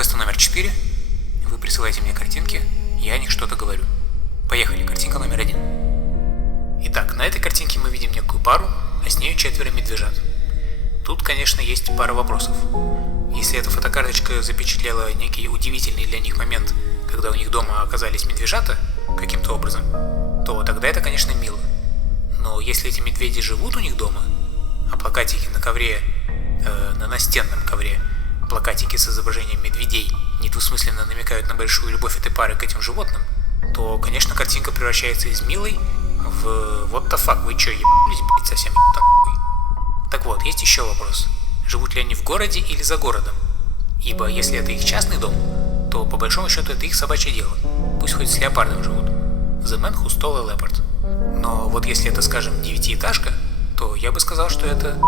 квесту номер 4. Вы присылаете мне картинки, я о них что-то говорю. Поехали, картинка номер 1. Итак, на этой картинке мы видим некую пару, а с нею 4 медвежат. Тут, конечно, есть пара вопросов. Если эта фотокарточка запечатлела некий удивительный для них момент, когда у них дома оказались медвежата каким-то образом, то тогда это, конечно, мило. Но если эти медведи живут у них дома, а плакатики на ковре, на настенном ковре, плакатики с изображением медведей недвусмысленно намекают на большую любовь этой пары к этим животным, то, конечно, картинка превращается из милой в what the fuck, вы чё, ебались, блядь, совсем ебанутые? Так вот, есть еще вопрос. Живут ли они в городе или за городом? Ибо если это их частный дом, то по большому счету это их собачье дело. Пусть хоть с леопардом живут. The man who stole a leopard. Но вот если это, скажем, 9-этажка, то я бы сказал, что это...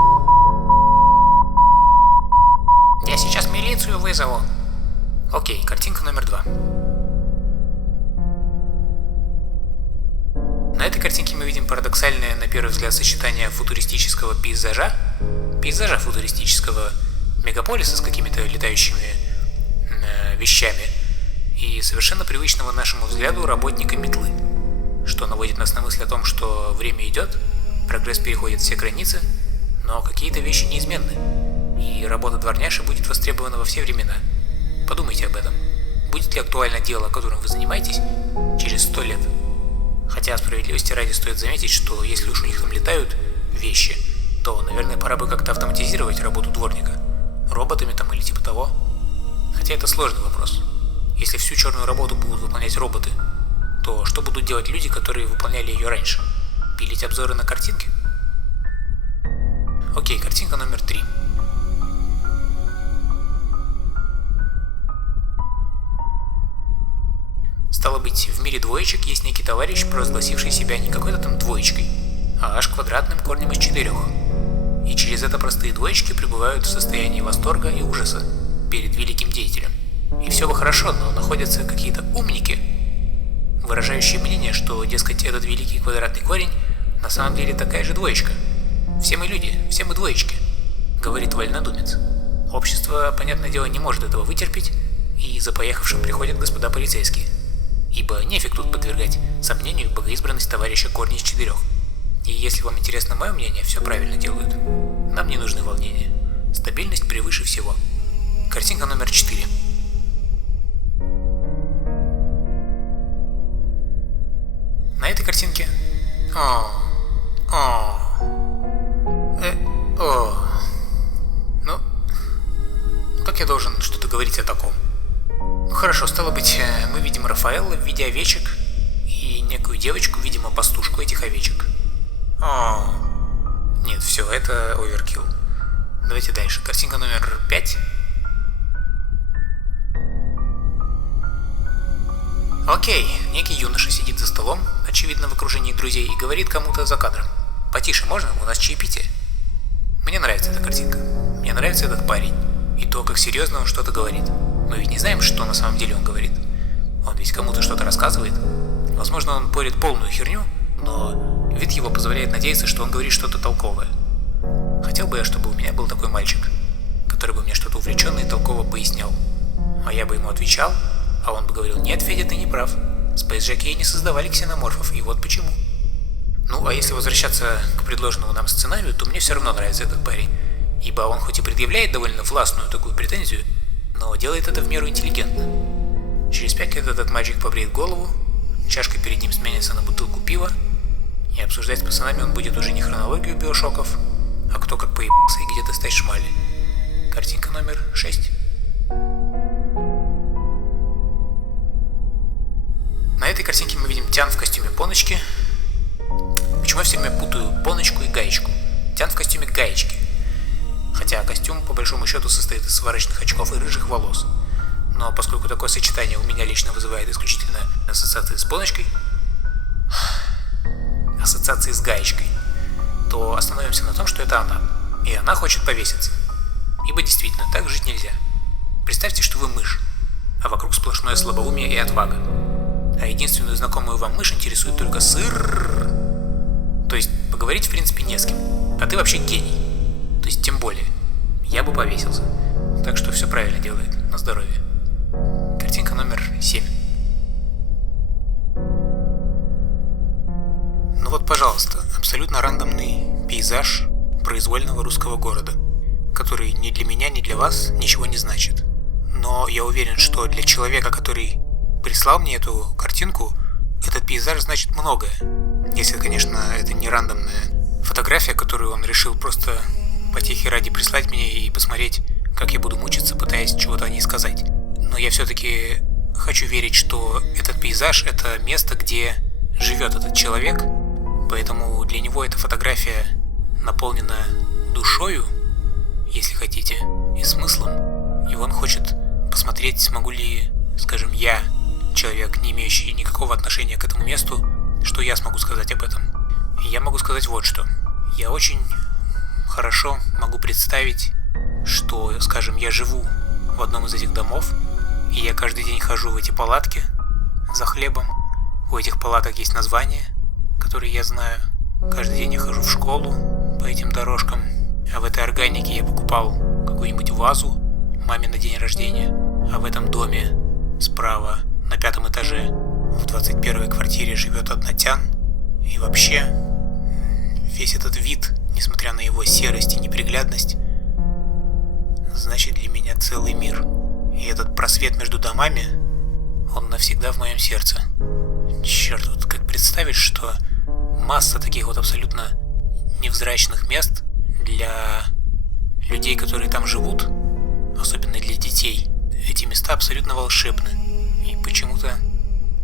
Я сейчас милицию вызову. Окей, картинка номер 2. На этой картинке мы видим парадоксальное, на первый взгляд, сочетание футуристического пейзажа футуристического мегаполиса с какими-то летающими вещами и совершенно привычного нашему взгляду работника метлы, что наводит нас на мысль о том, что время идет, прогресс переходит все границы, но какие-то вещи неизменны, и работа дворняши будет востребована во все времена. Подумайте об этом. Будет ли актуально дело, которым вы занимаетесь, через 100 лет? Хотя, справедливости ради, стоит заметить, что если уж у них там летают вещи, то, наверное, пора бы как-то автоматизировать работу дворника. Роботами там или типа того. Хотя это сложный вопрос. Если всю черную работу будут выполнять роботы, то что будут делать люди, которые выполняли ее раньше? Пилить обзоры на картинки? Окей, картинка номер 3. Стало быть, в мире двоечек есть некий товарищ, провозгласивший себя не какой-то там двоечкой, а аж квадратным корнем из 4. И через это простые двоечки пребывают в состоянии восторга и ужаса перед великим деятелем. И все бы хорошо, но находятся какие-то умники, выражающие мнение, что, дескать, этот великий квадратный корень на самом деле такая же двоечка. Все мы люди, все мы двоечки, говорит вольнодумец. Общество, понятное дело, не может этого вытерпеть, и за поехавшим приходят господа полицейские. Ибо нефиг тут подвергать сомнению богоизбранность товарища корня из 4. И если вам интересно мое мнение, все правильно делают. Нам не нужны волнения. Стабильность превыше всего. Картинка номер 4. На этой картинке... Ну, как я должен что-то говорить о таком? Ну хорошо, стало быть, мы видим Рафаэлла в виде овечек и некую девочку, видимо, пастушку этих овечек. Нет, все, это оверкилл. Давайте дальше. Картинка номер 5. Окей, некий юноша сидит за столом, очевидно в окружении друзей, и говорит кому-то за кадром. Потише можно? У нас чаепитие. Мне нравится эта картинка. Мне нравится этот парень. И то, как серьезно он что-то говорит. Мы ведь не знаем, что на самом деле он говорит. Он ведь кому-то что-то рассказывает. Возможно, он порит полную херню, но вид его позволяет надеяться, что он говорит что-то толковое. Хотел бы я, чтобы у меня был такой мальчик, который бы мне что-то увлеченно и толково пояснял. А я бы ему отвечал, а он бы говорил: нет, Федя, ты не прав. Спейсджеки не создавали ксеноморфов, и вот почему. Ну, а если возвращаться к предложенному нам сценарию, то мне все равно нравится этот парень. Ибо он хоть и предъявляет довольно властную такую претензию, но делает это в меру интеллигентно. Через 5 лет этот мальчик побреет голову, чашка перед ним сменится на бутылку пива, и обсуждать с пацанами он будет уже не хронологию биошоков, а кто как поебался и где достать шмали. Картинка номер 6. На этой картинке мы видим Тян в костюме Поночки. Почему я все время путаю Поночку и Гаечку? Тян в костюме Гаечки. Хотя костюм, по большому счету, состоит из сварочных очков и рыжих волос. Но поскольку такое сочетание у меня лично вызывает исключительно ассоциации с Поночкой, ассоциации с Гаечкой, то остановимся на том, что это она. И она хочет повеситься. Ибо действительно, так жить нельзя. Представьте, что вы мышь, а вокруг сплошное слабоумие и отвага. А единственную знакомую вам мышь интересует только сыр. То есть поговорить в принципе не с кем. А ты вообще гений. То есть тем более. Я бы повесился. Так что все правильно делает. На здоровье. номер 7. Ну вот, пожалуйста, абсолютно рандомный пейзаж произвольного русского города, который ни для меня, ни для вас ничего не значит. Но я уверен, что для человека, который прислал мне эту картинку, этот пейзаж значит многое. Если, конечно, это не рандомная фотография, которую он решил просто потехи ради прислать мне и посмотреть, как я буду мучиться, пытаясь чего-то о ней сказать. Но я все-таки хочу верить, что этот пейзаж – это место, где живет этот человек, поэтому для него эта фотография наполнена душою, если хотите, и смыслом, и он хочет посмотреть, смогу ли, скажем, я, человек, не имеющий никакого отношения к этому месту, что я смогу сказать об этом. И я могу сказать вот что. Я очень хорошо могу представить, что, скажем, я живу в одном из этих домов, и я каждый день хожу в эти палатки за хлебом. У этих палаток есть названия, которые я знаю. Каждый день я хожу в школу по этим дорожкам, а в этой органике я покупал какую-нибудь вазу маме на день рождения, а в этом доме справа на 5-м этаже в 21-й квартире живет однотян. И вообще весь этот вид, несмотря на его серость и неприглядность, значит для меня целый мир. И этот просвет между домами, он навсегда в моем сердце. Черт, вот как представить, что масса таких вот абсолютно невзрачных мест для людей, которые там живут, особенно для детей. Эти места абсолютно волшебны. И почему-то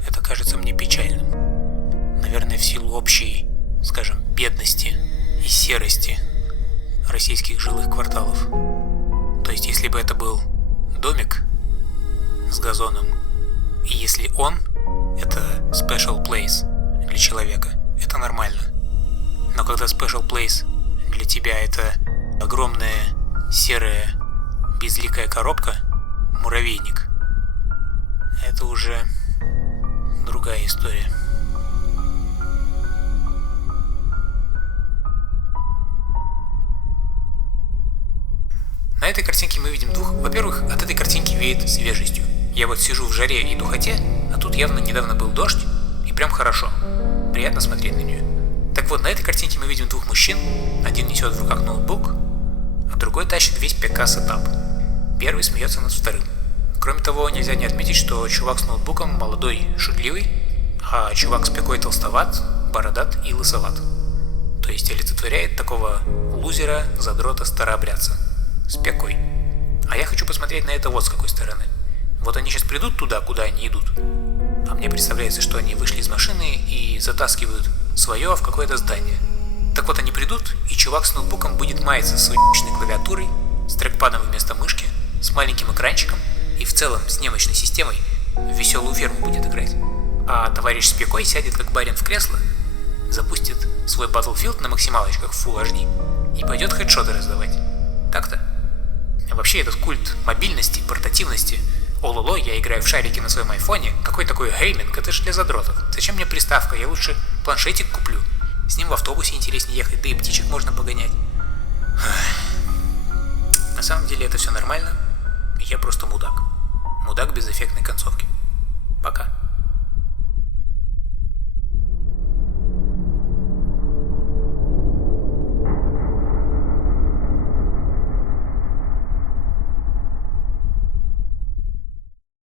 это кажется мне печальным. Наверное, в силу общей, скажем, бедности и серости российских жилых кварталов. То есть, если бы это был домик с газоном, и если он – это special place для человека, это нормально. Но когда special place для тебя – это огромная серая безликая коробка, муравейник, это уже другая история. На этой картинке мы видим двух. Во-первых, от этой картинки веет свежестью. Я вот сижу в жаре и духоте, а тут явно недавно был дождь, и прям хорошо. Приятно смотреть на нее. Так вот, на этой картинке мы видим двух мужчин. Один несет в руках ноутбук, а другой тащит весь ПК-сетап. Первый смеется над вторым. Кроме того, нельзя не отметить, что чувак с ноутбуком молодой, шутливый, а чувак с ПКой толстоват, бородат и лысоват. То есть олицетворяет такого лузера, задрота, старообрядца с пекой. А я хочу посмотреть на это вот с какой стороны. Вот они сейчас придут туда, куда они идут, а мне представляется, что они вышли из машины и затаскивают свое в какое-то здание. Так вот они придут, и чувак с ноутбуком будет маяться с своей клавиатурой, с трекпадом вместо мышки, с маленьким экранчиком и в целом с немощной системой в веселую ферму будет играть. А товарищ с пекой сядет как барин в кресло, запустит свой Battlefield на максималочках в Full HD и пойдет хедшоты раздавать. Так-то. А вообще этот культ мобильности, портативности. Ололо, я играю в шарики на своем айфоне. Какой такой гейминг? Это ж для задротов. Зачем мне приставка? Я лучше планшетик куплю. С ним в автобусе интереснее ехать, да и птичек можно погонять. На самом деле это все нормально. Я просто мудак. Мудак без эффектной концовки. Пока.